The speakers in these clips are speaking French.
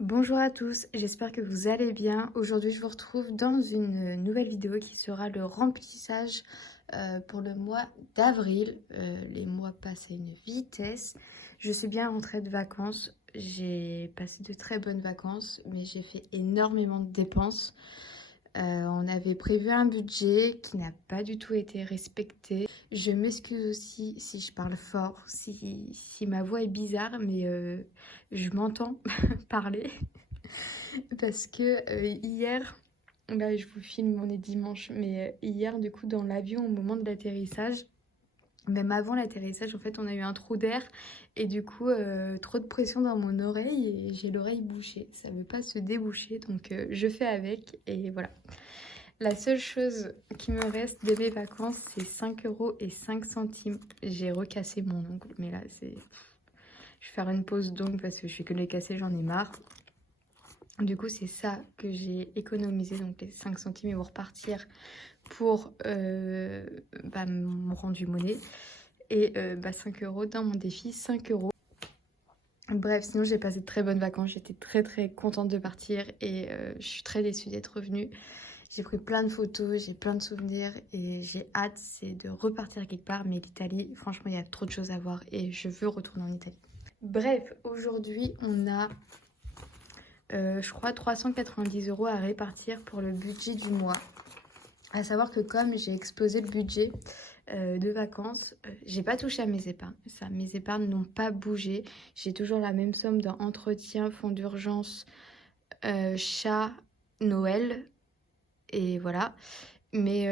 Bonjour à tous, j'espère que vous allez bien. Aujourd'hui, je vous retrouve dans une nouvelle vidéo qui sera le remplissage pour le mois d'avril. Les mois passent à une vitesse. Je suis bien rentrée de vacances. J'ai passé de très bonnes vacances, mais j'ai fait énormément de dépenses. On avait prévu un budget qui n'a pas du tout été respecté. Je m'excuse aussi si je parle fort, si ma voix est bizarre, mais je m'entends parler. Parce que hier, là je vous filme, on est dimanche, mais hier du coup dans l'avion au moment de l'atterrissage, même avant l'atterrissage en fait on a eu un trou d'air et du coup trop de pression dans mon oreille et j'ai l'oreille bouchée. Ça veut pas se déboucher donc je fais avec et voilà. La seule chose qui me reste de mes vacances c'est 5,05 €. J'ai recassé mon ongle mais là c'est... Je vais faire une pause d'ongle parce que je fais que les casser, j'en ai marre. Du coup, c'est ça que j'ai économisé, donc les 5 centimes, ils vont repartir pour mon rendu monnaie. Et 5 € dans mon défi, 5 €. Bref, sinon j'ai passé de très bonnes vacances, j'étais très très contente de partir et je suis très déçue d'être revenue. J'ai pris plein de photos, j'ai plein de souvenirs et j'ai hâte, c'est de repartir quelque part. Mais l'Italie, franchement, il y a trop de choses à voir et je veux retourner en Italie. Bref, aujourd'hui, on a... je crois 390 € à répartir pour le budget du mois. À savoir que comme j'ai explosé le budget de vacances, j'ai pas touché à mes épargnes. Ça, mes épargnes n'ont pas bougé. J'ai toujours la même somme dans entretien, fonds d'urgence, chat, Noël et voilà. Mais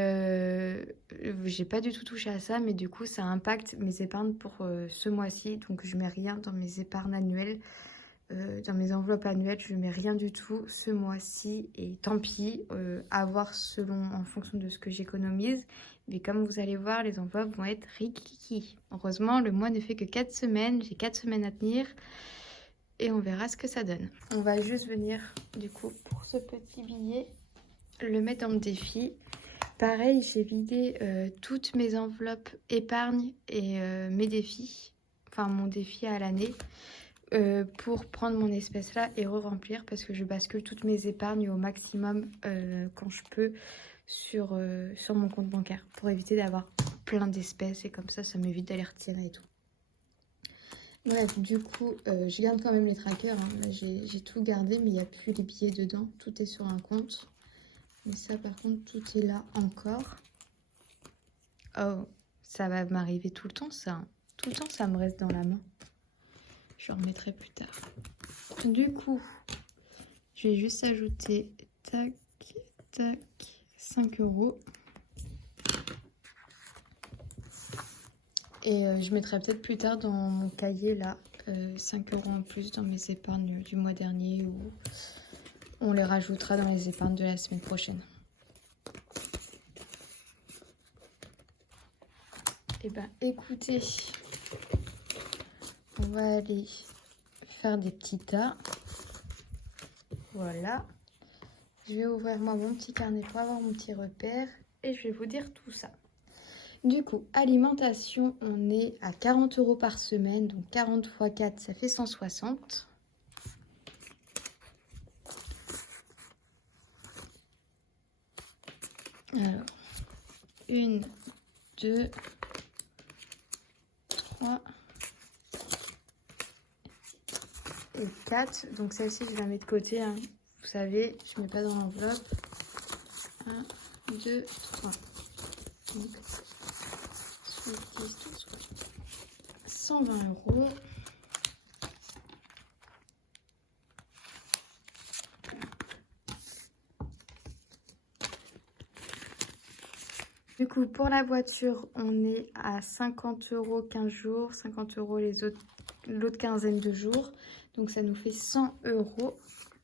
j'ai pas du tout touché à ça, mais du coup ça impacte mes épargnes pour ce mois-ci. Donc je mets rien dans mes épargnes annuelles. Dans mes enveloppes annuelles, je mets rien du tout ce mois-ci et tant pis, à voir en fonction de ce que j'économise. Mais comme vous allez voir, les enveloppes vont être rikiki. Heureusement, le mois ne fait que 4 semaines, j'ai 4 semaines à tenir et on verra ce que ça donne. On va juste venir du coup pour ce petit billet, le mettre dans le défi. Pareil, j'ai vidé toutes mes enveloppes épargne et mes défis, enfin mon défi à l'année. Pour prendre mon espèce là et re-remplir parce que je bascule toutes mes épargnes au maximum quand je peux sur mon compte bancaire pour éviter d'avoir plein d'espèces et comme ça m'évite d'aller retirer et tout. Bref, du coup, je garde quand même les trackers, hein. Là, j'ai tout gardé, mais il n'y a plus les billets dedans. Tout est sur un compte. Mais ça, par contre, tout est là encore. Oh, ça va m'arriver tout le temps, ça, hein. Tout le temps, ça me reste dans la main. Je remettrai plus tard. Du coup, je vais juste ajouter tac, tac, 5 €. Et je mettrai peut-être plus tard dans mon cahier là 5 € en plus dans mes épargnes du mois dernier ou on les rajoutera dans les épargnes de la semaine prochaine. Et ben écoutez, on va aller faire des petits tas. Voilà. Je vais ouvrir moi mon petit carnet pour avoir mon petit repère et je vais vous dire tout ça. Du coup, alimentation, on est à 40 € par semaine, donc 40 x 4, ça fait 160. Alors, 1, 2, 3 et 4. Donc celle-ci, je la mets de côté, hein. Vous savez, je ne mets pas dans l'enveloppe. 1, 2, 3. Donc, 10, 12, 120 €. Du coup, pour la voiture, on est à 50 € 15 jours, 50 € l'autre quinzaine de jours. Donc, ça nous fait 100 €.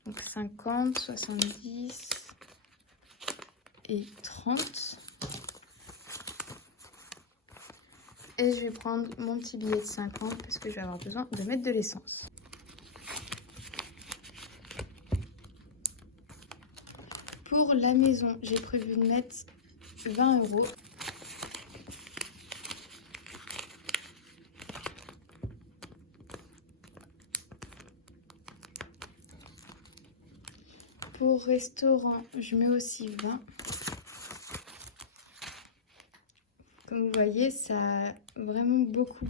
Donc, 50, 70 et 30. Et je vais prendre mon petit billet de 50 parce que je vais avoir besoin de mettre de l'essence. Pour la maison, j'ai prévu de mettre 20 €. Pour restaurant, je mets aussi 20. Comme vous voyez, ça a vraiment beaucoup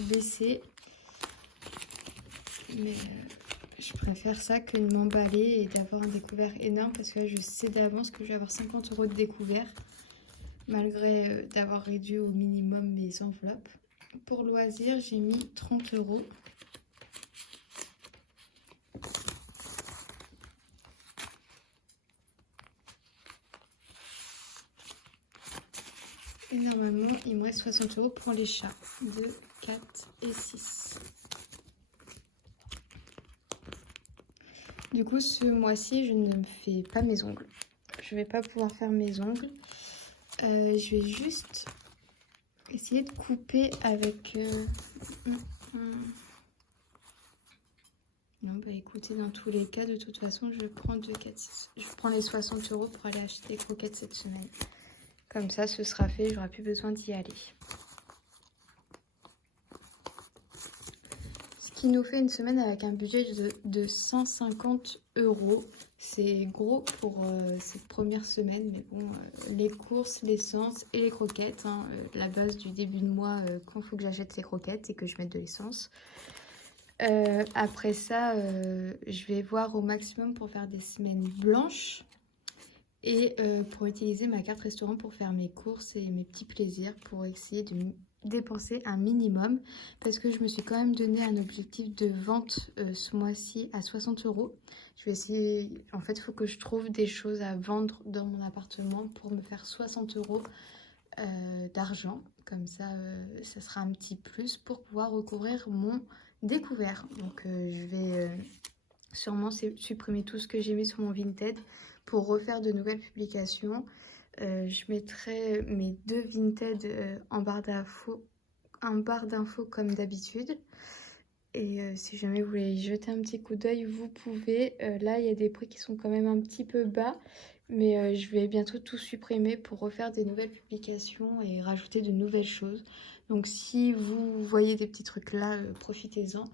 baissé. Mais je préfère ça que de m'emballer et d'avoir un découvert énorme parce que là, je sais d'avance que je vais avoir 50 € de découvert malgré d'avoir réduit au minimum mes enveloppes. Pour loisirs, j'ai mis 30 €. Et normalement, il me reste 60 € pour les chats, 2, 4 et 6. Du coup, ce mois-ci, je ne me fais pas mes ongles. Je vais pas pouvoir faire mes ongles. Je vais juste essayer de couper avec... Non, bah écoutez, dans tous les cas, de toute façon, je prends 2, 4, 6. Je prends les 60 € pour aller acheter des croquettes cette semaine. Comme ça, ce sera fait, j'aurai plus besoin d'y aller. Ce qui nous fait une semaine avec un budget de 150 €. C'est gros pour cette première semaine, mais bon, les courses, l'essence et les croquettes, hein, la base du début de mois quand il faut que j'achète ces croquettes et que je mette de l'essence. Après ça, je vais voir au maximum pour faire des semaines blanches et pour utiliser ma carte restaurant pour faire mes courses et mes petits plaisirs, pour essayer de dépenser un minimum parce que je me suis quand même donné un objectif de vente ce mois-ci à 60 €. Je vais essayer, en fait, il faut que je trouve des choses à vendre dans mon appartement pour me faire 60 € d'argent. Comme ça, ça sera un petit plus pour pouvoir recouvrir mon découvert. Donc je vais sûrement supprimer tout ce que j'ai mis sur mon Vinted pour refaire de nouvelles publications. Je mettrai mes 2 Vinted en barre d'infos comme d'habitude. Et si jamais vous voulez y jeter un petit coup d'œil, vous pouvez. Là, il y a des prix qui sont quand même un petit peu bas. Mais je vais bientôt tout supprimer pour refaire des nouvelles publications et rajouter de nouvelles choses. Donc si vous voyez des petits trucs là, profitez-en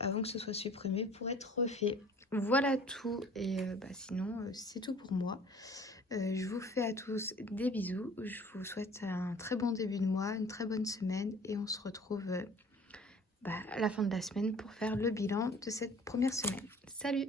avant que ce soit supprimé pour être refait. Voilà tout. Et sinon, c'est tout pour moi. Je vous fais à tous des bisous. Je vous souhaite un très bon début de mois, une très bonne semaine. Et on se retrouve à la fin de la semaine pour faire le bilan de cette première semaine. Salut!